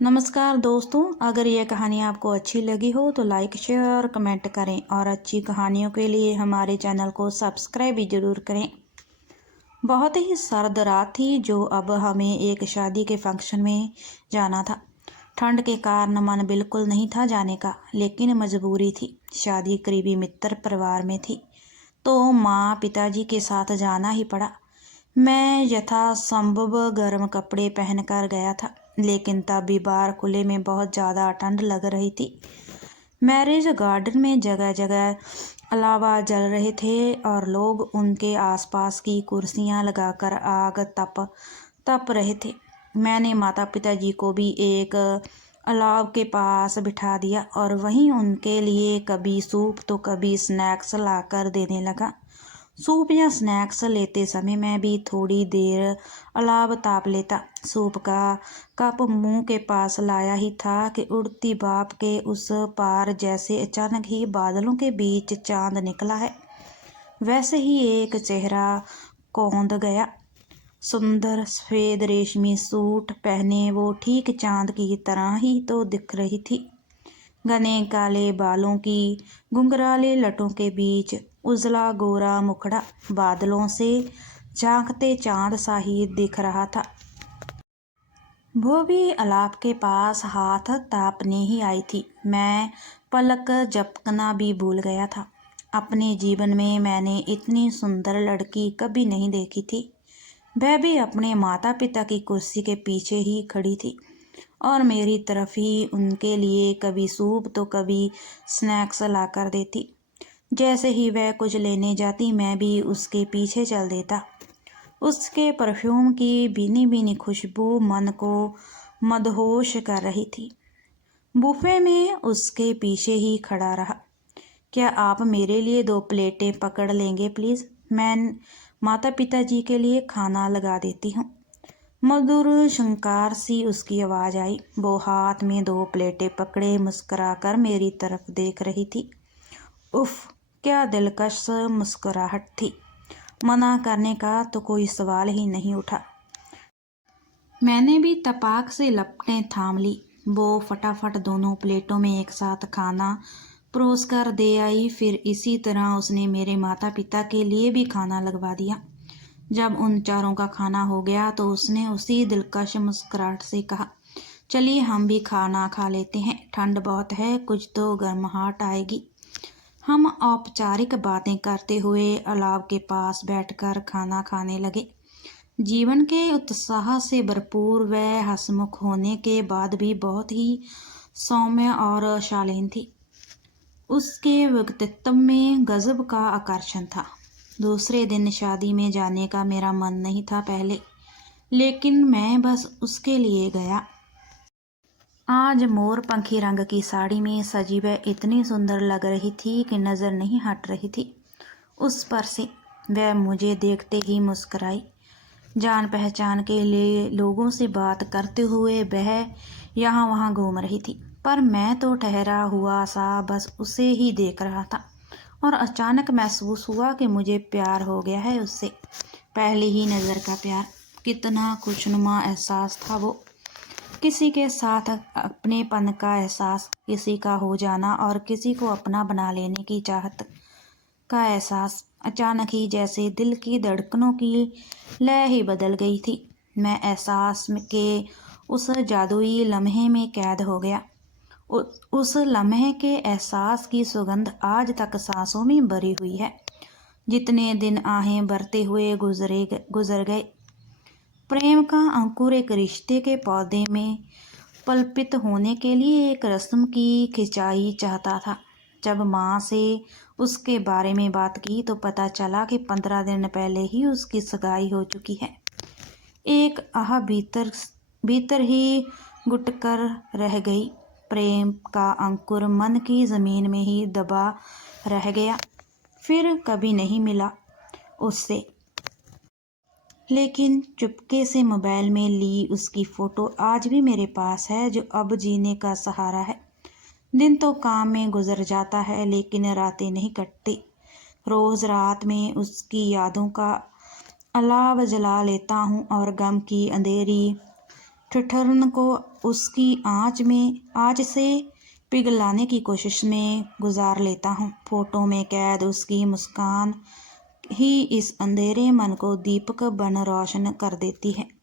नमस्कार दोस्तों, अगर ये कहानी आपको अच्छी लगी हो तो लाइक शेयर कमेंट करें और अच्छी कहानियों के लिए हमारे चैनल को सब्सक्राइब भी ज़रूर करें। बहुत ही सर्द रात थी जो अब हमें एक शादी के फंक्शन में जाना था। ठंड के कारण मन बिल्कुल नहीं था जाने का, लेकिन मजबूरी थी। शादी करीबी मित्र परिवार में थी तो माँ पिताजी के साथ जाना ही पड़ा। मैं यथासंभव गर्म कपड़े पहनकर गया था, लेकिन तब भी बाहर खुले में बहुत ज़्यादा ठंड लग रही थी। मैरिज गार्डन में जगह जगह अलावा जल रहे थे और लोग उनके आसपास की कुर्सियां लगाकर आग तप तप रहे थे। मैंने माता पिताजी को भी एक अलाव के पास बिठा दिया और वहीं उनके लिए कभी सूप तो कभी स्नैक्स लाकर देने लगा। सूप या स्नैक्स लेते समय मैं भी थोड़ी देर अलाव ताप लेता। सूप का कप मुंह के पास लाया ही था कि उड़ती भाप के उस पार जैसे अचानक ही बादलों के बीच चांद निकला है, वैसे ही एक चेहरा कौंध गया। सुंदर सफ़ेद रेशमी सूट पहने वो ठीक चांद की तरह ही तो दिख रही थी। घने काले बालों की घुंघराले लटों के बीच उजला गोरा मुखड़ा बादलों से झांकते चांद सा ही दिख रहा था। वो भी अलाप के पास हाथ तापने ही आई थी। मैं पलक झपकना भी भूल गया था। अपने जीवन में मैंने इतनी सुंदर लड़की कभी नहीं देखी थी। वह भी अपने माता पिता की कुर्सी के पीछे ही खड़ी थी और मेरी तरफ ही उनके लिए कभी सूप तो कभी स्नैक्स लाकर देती। जैसे ही वह कुछ लेने जाती मैं भी उसके पीछे चल देता। उसके परफ्यूम की भीनी भीनी खुशबू मन को मदहोश कर रही थी। बुफे में उसके पीछे ही खड़ा रहा। क्या आप मेरे लिए 2 प्लेटें पकड़ लेंगे प्लीज़? मैं माता पिताजी के लिए खाना लगा देती हूँ। मधुर शंकार सी उसकी आवाज़ आई। वो हाथ में 2 प्लेटें पकड़े मुस्कुराकर मेरी तरफ देख रही थी। उफ, क्या दिलकश मुस्कुराहट थी। मना करने का तो कोई सवाल ही नहीं उठा। मैंने भी तपाक से लपटें थाम ली। वो फटाफट दोनों प्लेटों में एक साथ खाना परोस कर दे आई। फिर इसी तरह उसने मेरे माता पिता के लिए भी खाना लगवा दिया। जब उन चारों का खाना हो गया तो उसने उसी दिलकश मुस्कुराहट से कहा, चलिए हम भी खाना खा लेते हैं। ठंड बहुत है, कुछ तो गर्माहट आएगी। हम औपचारिक बातें करते हुए अलाव के पास बैठकर खाना खाने लगे। जीवन के उत्साह से भरपूर व हंसमुख होने के बाद भी बहुत ही सौम्य और शालीन थी। उसके व्यक्तित्व में गजब का आकर्षण था। दूसरे दिन शादी में जाने का मेरा मन नहीं था पहले, लेकिन मैं बस उसके लिए गया। आज मोर पंखी रंग की साड़ी में सजी वह इतनी सुंदर लग रही थी कि नज़र नहीं हट रही थी उस पर से। वह मुझे देखते ही मुस्कुराई। जान पहचान के लिए लोगों से बात करते हुए वह यहाँ वहाँ घूम रही थी, पर मैं तो ठहरा हुआ सा बस उसे ही देख रहा था और अचानक महसूस हुआ कि मुझे प्यार हो गया है उससे। पहली ही नज़र का प्यार। कितना खुशनुमा एहसास था वो। किसी के साथ अपनेपन का एहसास, किसी का हो जाना और किसी को अपना बना लेने की चाहत का एहसास। अचानक ही जैसे दिल की धड़कनों की लय ही बदल गई थी। मैं एहसास के उस जादुई लम्हे में कैद हो गया। उस लम्हे के एहसास की सुगंध आज तक सांसों में भरी हुई है। जितने दिन आहें भरते हुए गुजर गए। प्रेम का अंकुर एक रिश्ते के पौधे में पल्पित होने के लिए एक रस्म की खिंचाई चाहता था। जब माँ से उसके बारे में बात की तो पता चला कि 15 दिन पहले ही उसकी सगाई हो चुकी है। एक आह भीतर ही घुटकर रह गई। प्रेम का अंकुर मन की ज़मीन में ही दबा रह गया, फिर कभी नहीं मिला उससे। लेकिन चुपके से मोबाइल में ली उसकी फ़ोटो आज भी मेरे पास है, जो अब जीने का सहारा है। दिन तो काम में गुजर जाता है, लेकिन रातें नहीं कटती। रोज़ रात में उसकी यादों का अलाव जला लेता हूँ और गम की अंधेरी ठिठुरन को उसकी आँच से पिघलाने की कोशिश में गुजार लेता हूँ। फोटो में कैद उसकी मुस्कान ही इस अंधेरे मन को दीपक बन रोशन कर देती है।